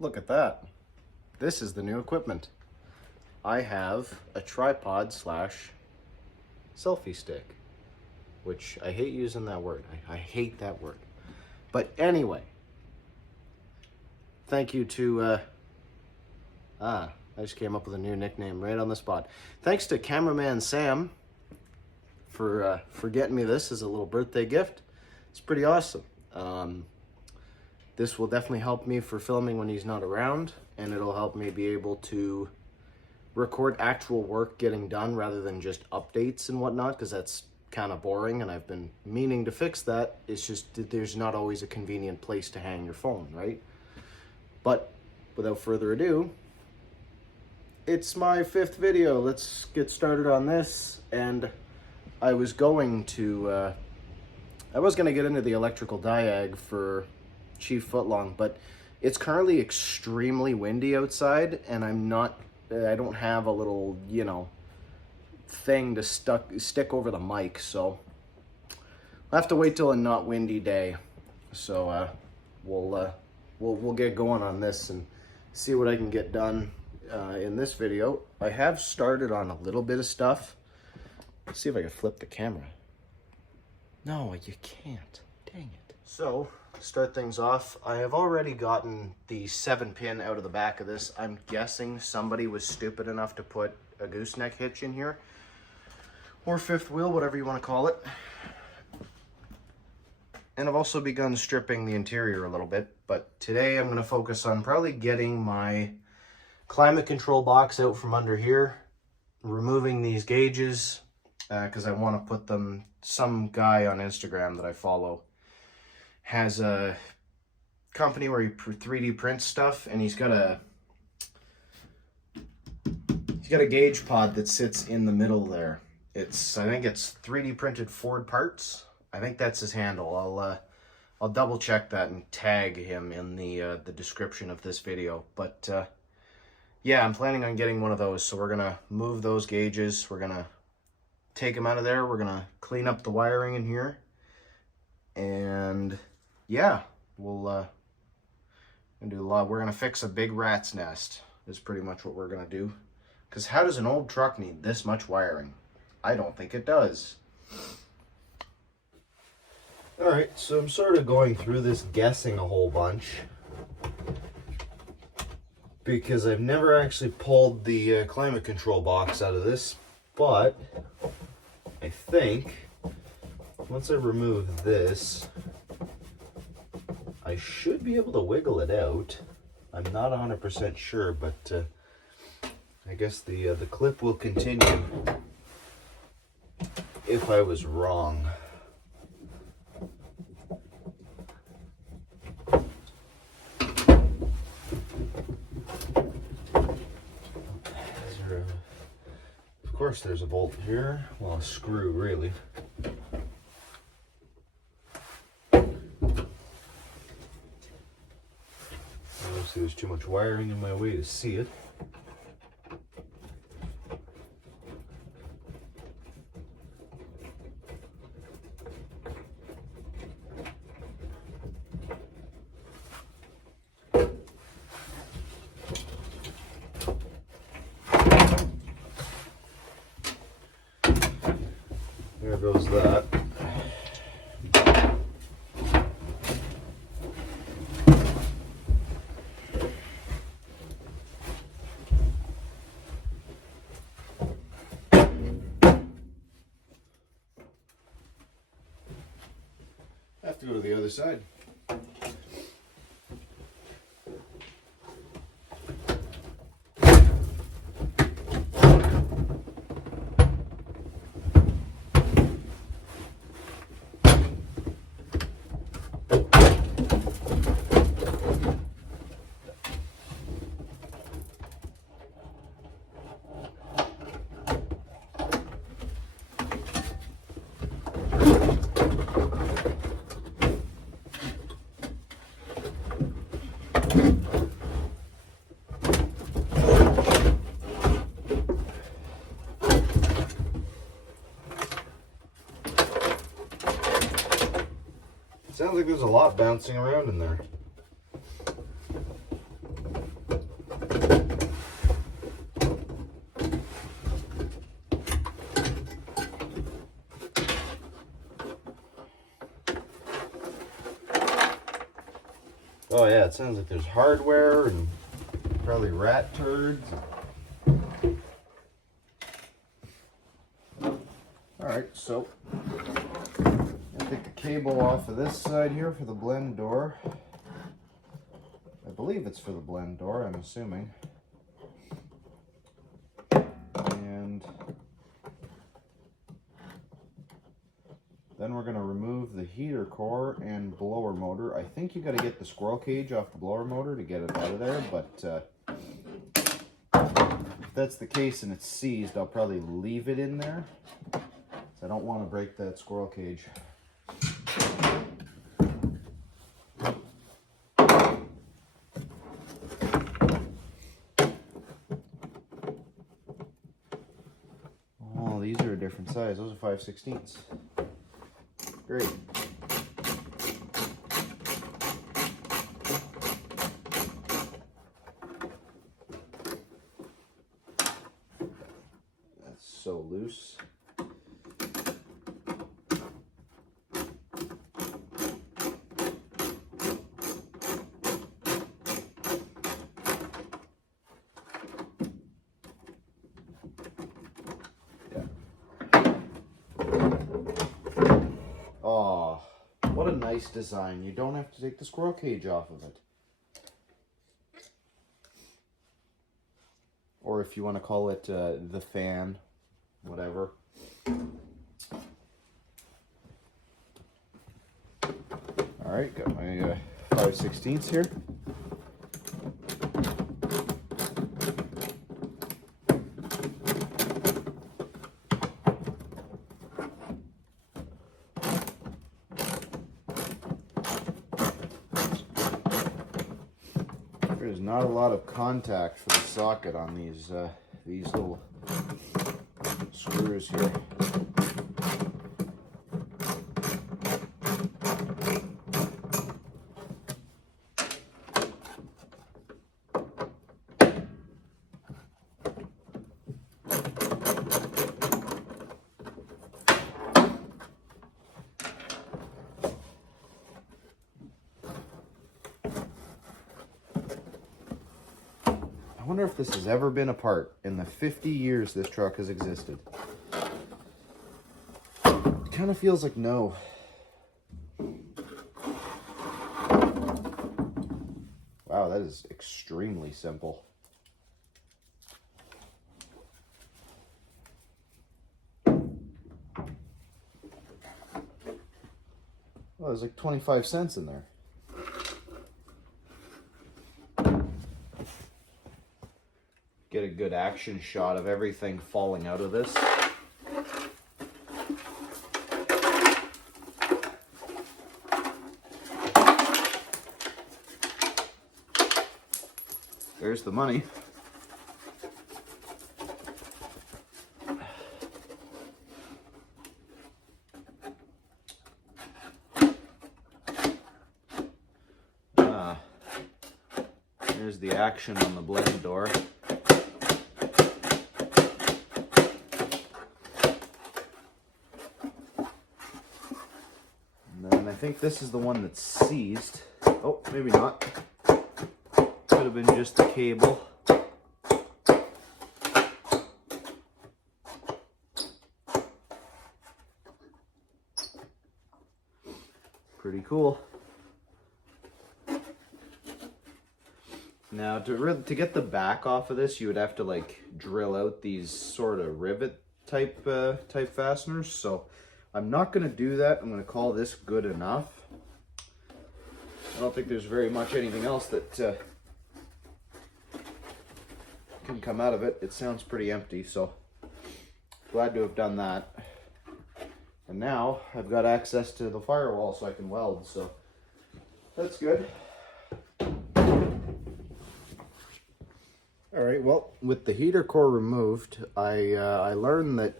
Look at that. This is the new equipment. I have a tripod slash selfie stick, which I hate using that word. I hate that word. But anyway, thank you to, I just came up with a new nickname right on the spot. Thanks to cameraman Sam for getting me this as a little birthday gift. It's pretty awesome. This will definitely help me for filming when he's not around, and it'll help me be able to record actual work getting done rather than just updates and whatnot, because that's kind of boring, and I've been meaning to fix that. It's just that there's not always a convenient place to hang your phone, right? But without further ado, it's my 5th video. Let's get started on this. And I was going to get into the electrical diag for Chief Footlong, but it's currently extremely windy outside, and I don't have a little, thing to stick over the mic, so I'll have to wait till a not windy day. So we'll get going on this and see what I can get done in this video. I have started on a little bit of stuff. Let's see if I can flip the camera. No, you can't. Dang it. So, to start things off, I have already gotten the 7-pin out of the back of this. I'm guessing somebody was stupid enough to put a gooseneck hitch in here, or 5th wheel, whatever you want to call it. And I've also begun stripping the interior a little bit, but today I'm going to focus on probably getting my climate control box out from under here, removing these gauges, because I want to put them. Some guy on Instagram that I follow has a company where he 3D prints stuff, and he's got a gauge pod that sits in the middle there. I think it's 3D printed Ford parts. I think that's his handle. I'll double check that and tag him in the description of this video. But yeah, I'm planning on getting one of those. So we're gonna move those gauges. We're gonna take them out of there. We're gonna clean up the wiring in here, and yeah, we're gonna fix a big rat's nest. Is pretty much what we're gonna do. Because how does an old truck need this much wiring? I don't think it does. Alright, so I'm sort of going through this guessing a whole bunch, because I've never actually pulled the climate control box out of this, but I think once I remove this, I should be able to wiggle it out. I'm not 100% sure, but I guess the clip will continue if I was wrong. Of course there's a bolt here, well, a screw really. Obviously there's too much wiring in my way to see it. There goes that. I have to go to the other side. Sounds like there's a lot bouncing around in there. yeah, it sounds like there's hardware and probably rat turds. Alright, so I'll take the cable off of this side here for the blend door. I believe it's for the blend door, I'm assuming. And then we're going to remove the heater core and blower motor. I think you got to get the squirrel cage off the blower motor to get it out of there, but if that's the case and it's seized, I'll probably leave it in there. So I don't want to break that squirrel cage. Oh, these are a different size. Those are 5/16. Great. That's so loose. Oh, what a nice design. You don't have to take the squirrel cage off of it. Or if you want to call it the fan, whatever. Alright, got my 5/16 here. There's not a lot of contact for the socket on these little screws here. I wonder if this has ever been apart in the 50 years this truck has existed. It kind of feels like no. Wow, that is extremely simple. Well, there's like 25 cents in there. Get a good action shot of everything falling out of this. There's the money. There's the action on the blend door. I think this is the one that's seized. Oh, maybe not. Could have been just the cable. Pretty cool. Now, to get the back off of this, you would have to like drill out these sort of rivet type fasteners. So I'm not going to do that. I'm going to call this good enough. I don't think there's very much anything else that can come out of it. It sounds pretty empty, so glad to have done that. And now I've got access to the firewall so I can weld, so that's good. Alright, well, with the heater core removed, I learned that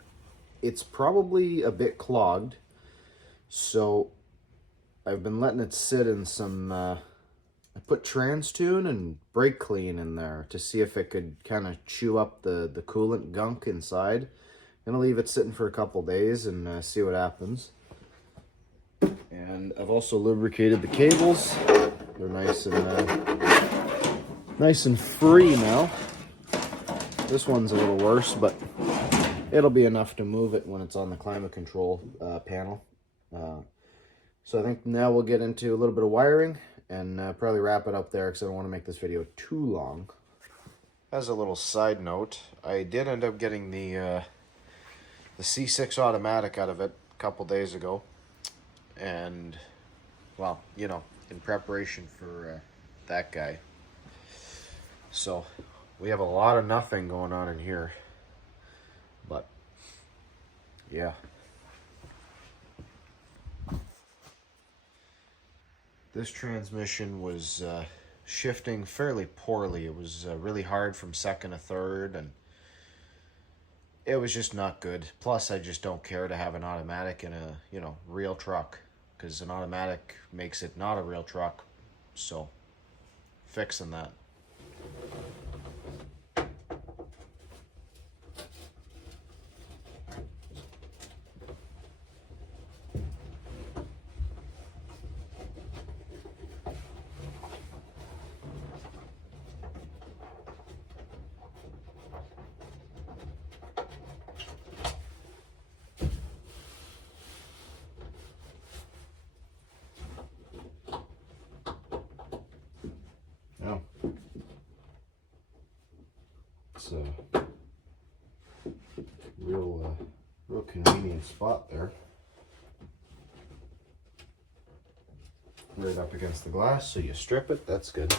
it's probably a bit clogged, so I've been letting it sit in some, I put TransTune and brake clean in there to see if it could kind of chew up the coolant gunk inside. I'm going to leave it sitting for a couple days and see what happens. And I've also lubricated the cables They're nice and free now. This one's a little worse, but it'll be enough to move it when it's on the climate control panel. So I think now we'll get into a little bit of wiring and probably wrap it up there because I don't want to make this video too long. As a little side note, I did end up getting the C6 automatic out of it a couple days ago. And, well, you know, in preparation for that guy. So we have a lot of nothing going on in here. But, yeah. This transmission was shifting fairly poorly. It was really hard from second to third, and it was just not good. Plus, I just don't care to have an automatic in a, you know, real truck, because an automatic makes it not a real truck. So, fixing that. Now, it's a real convenient spot there. Right up against the glass, so you strip it, that's good.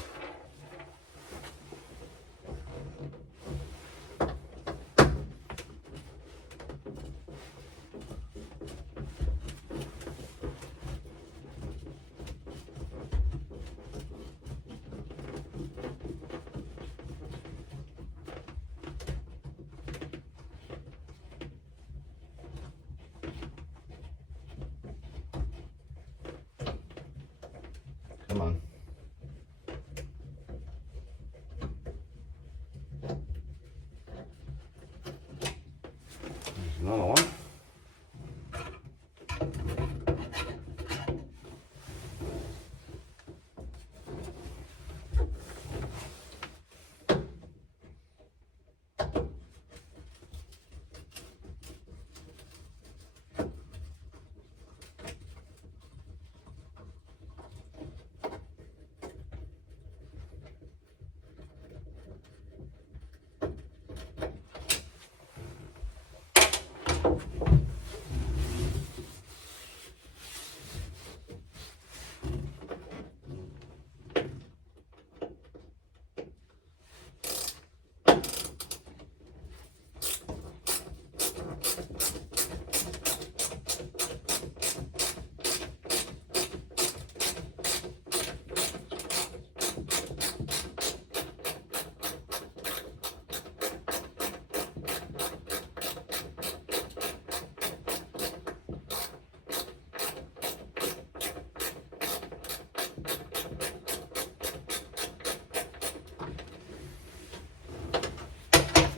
Come on. There's another one.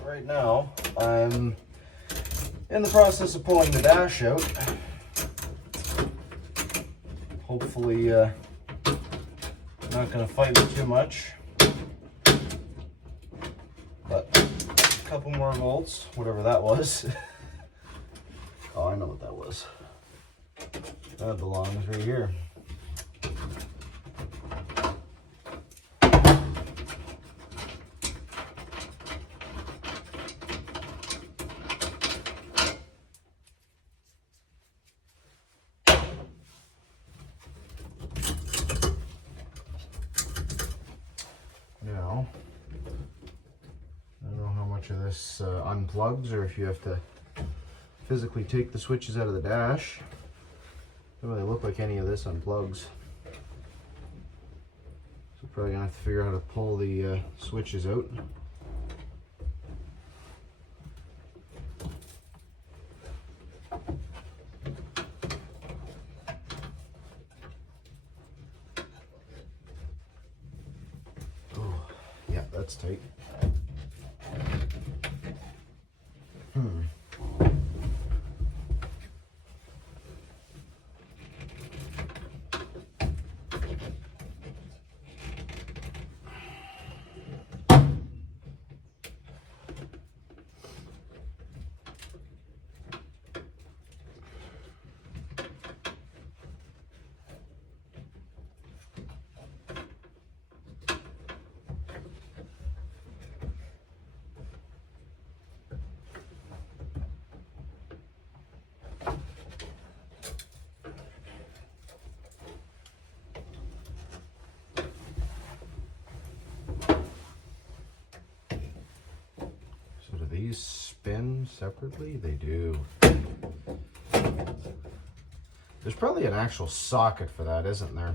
Right now, I'm in the process of pulling the dash out. Hopefully, not going to fight it too much. But a couple more volts, whatever that was. Oh, I know what that was. That belongs right here. Now, I don't know how much of this unplugs, or if you have to physically take the switches out of the dash. Doesn't really look like any of this unplugs. So probably gonna have to figure out how to pull the switches out. Yeah, that's tight. these spin separately? They do. There's probably an actual socket for that, isn't there?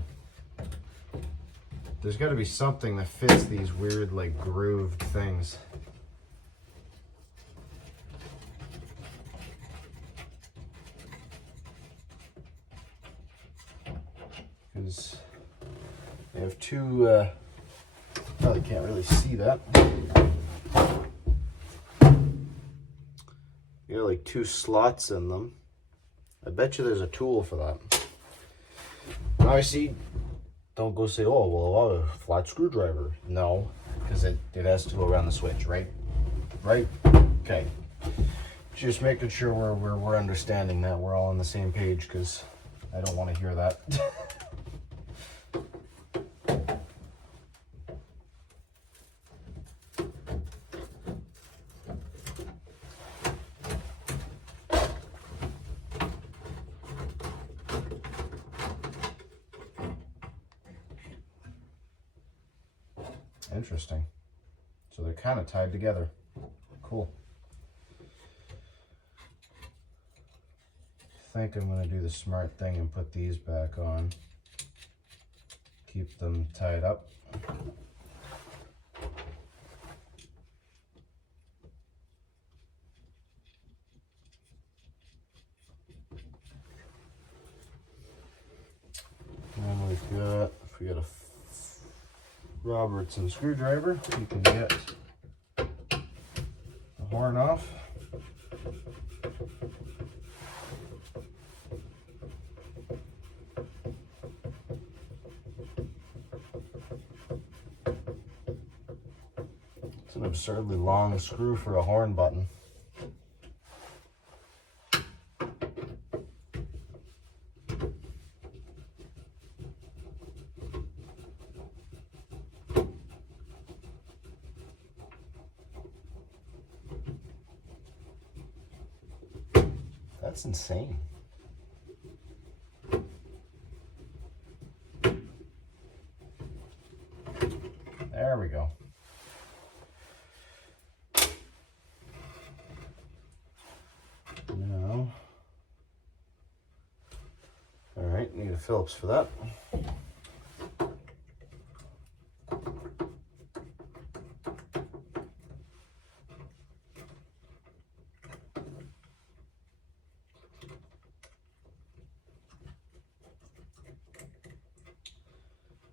There's got to be something that fits these weird, like, grooved things. Because they have two, probably can't really see that. You got like two slots in them. I bet you there's a tool for that. Obviously, don't go say, oh, well, a flat screwdriver. No, because it has to go around the switch, right? Right? Okay. Just making sure we're understanding that we're all on the same page, because I don't want to hear that. Interesting. So they're kind of tied together. Cool. I think I'm going to do the smart thing and put these back on. Keep them tied up. And if we got a Robertson screwdriver, you can get the horn off. It's an absurdly long screw for a horn button. That's insane. There we go. Now, all right, need a Phillips for that.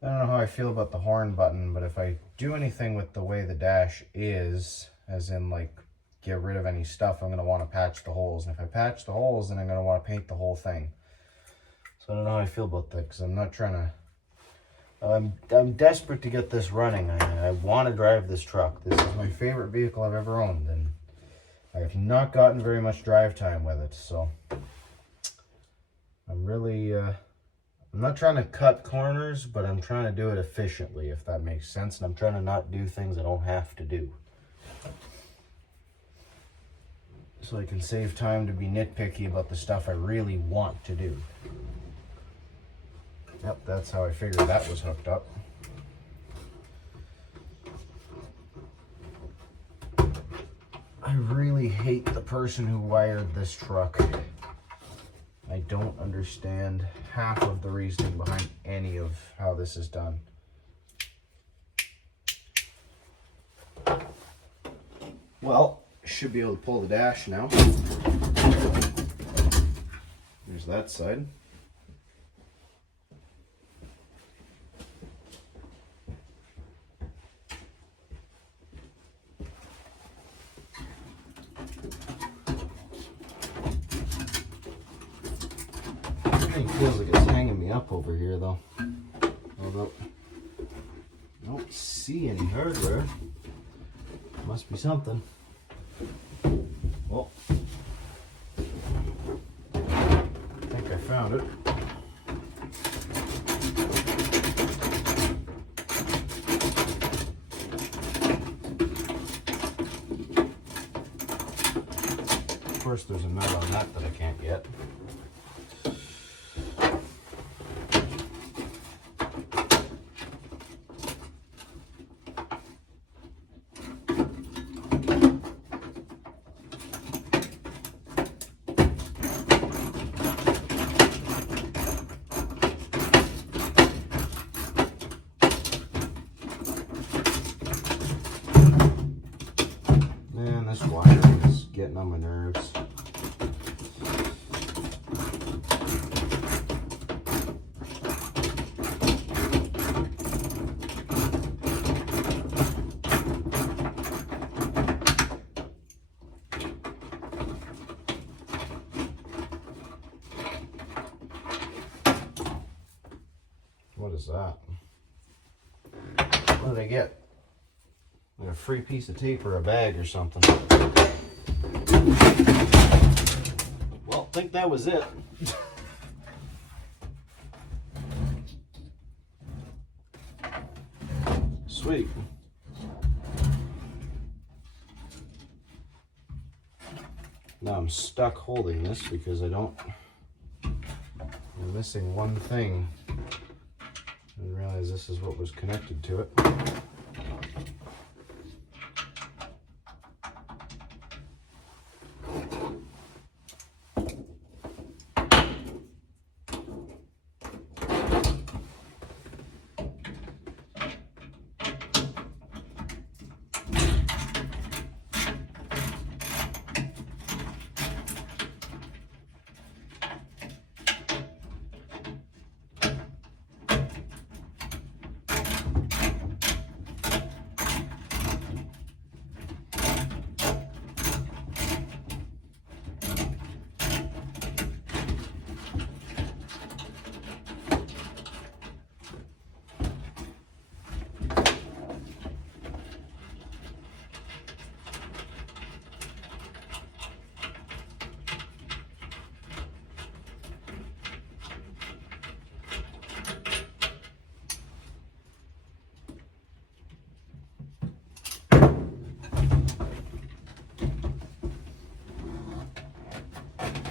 I don't know how I feel about the horn button, but if I do anything with the way the dash is, as in like get rid of any stuff, I'm going to want to patch the holes. And if I patch the holes, then I'm going to want to paint the whole thing. So I don't know how I feel about that, because I'm not trying to... I'm desperate to get this running. I want to drive this truck. This is my favorite vehicle I've ever owned, and I have not gotten very much drive time with it, so I'm really... I'm not trying to cut corners, but I'm trying to do it efficiently, if that makes sense. And I'm trying to not do things I don't have to do. So I can save time to be nitpicky about the stuff I really want to do. Yep, that's how I figured that was hooked up. I really hate the person who wired this truck. I don't understand half of the reasoning behind any of how this is done. Well, should be able to pull the dash now. There's that side. It feels like it's hanging me up over here though. Although I don't see any hardware. Must be something. Well, I think I found it. Of course, there's a nut on that I can't get. Man, this wiring is getting on my nerves. What is that? What did I get? Like a free piece of tape or a bag or something. Well, I think that was it. Sweet. Now I'm stuck holding this because I'm missing one thing. I didn't realize this is what was connected to it.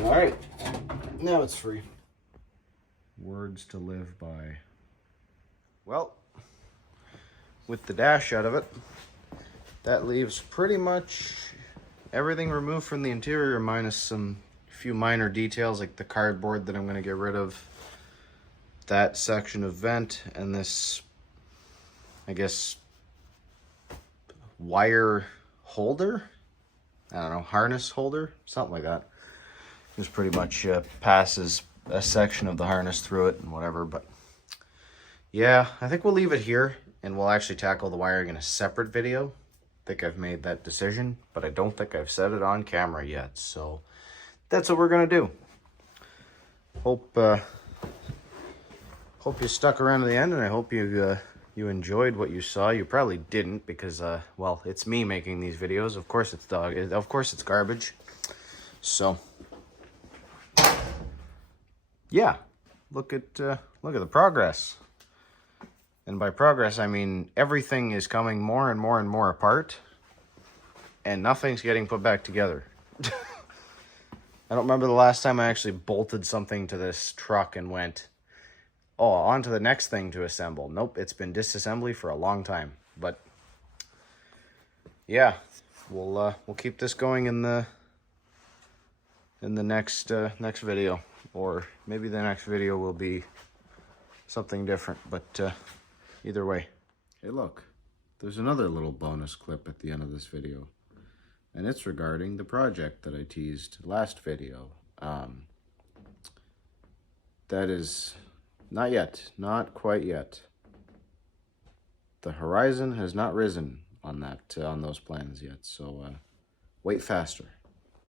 All right, now it's free. Words to live by. Well, with the dash out of it, that leaves pretty much everything removed from the interior minus some few minor details like the cardboard that I'm going to get rid of, that section of vent, and this, I guess, wire holder? I don't know, harness holder? Something like that. Just pretty much passes a section of the harness through it and whatever, but yeah, I think we'll leave it here and we'll actually tackle the wiring in a separate video. I think I've made that decision, but I don't think I've said it on camera yet, so that's what we're gonna do. Hope you stuck around to the end, and I hope you enjoyed what you saw. You probably didn't because well, it's me making these videos. Of course it's garbage. So yeah, look at the progress. And by progress, I mean everything is coming more and more and more apart, and nothing's getting put back together. I don't remember the last time I actually bolted something to this truck and went, oh, on to the next thing to assemble. Nope, it's been disassembly for a long time. But yeah, we'll keep this going in the next video. Or maybe the next video will be something different, but either way. Hey look, there's another little bonus clip at the end of this video, and it's regarding the project that I teased last video. That is not yet, not quite yet. The horizon has not risen on that, on those plans yet, so wait faster.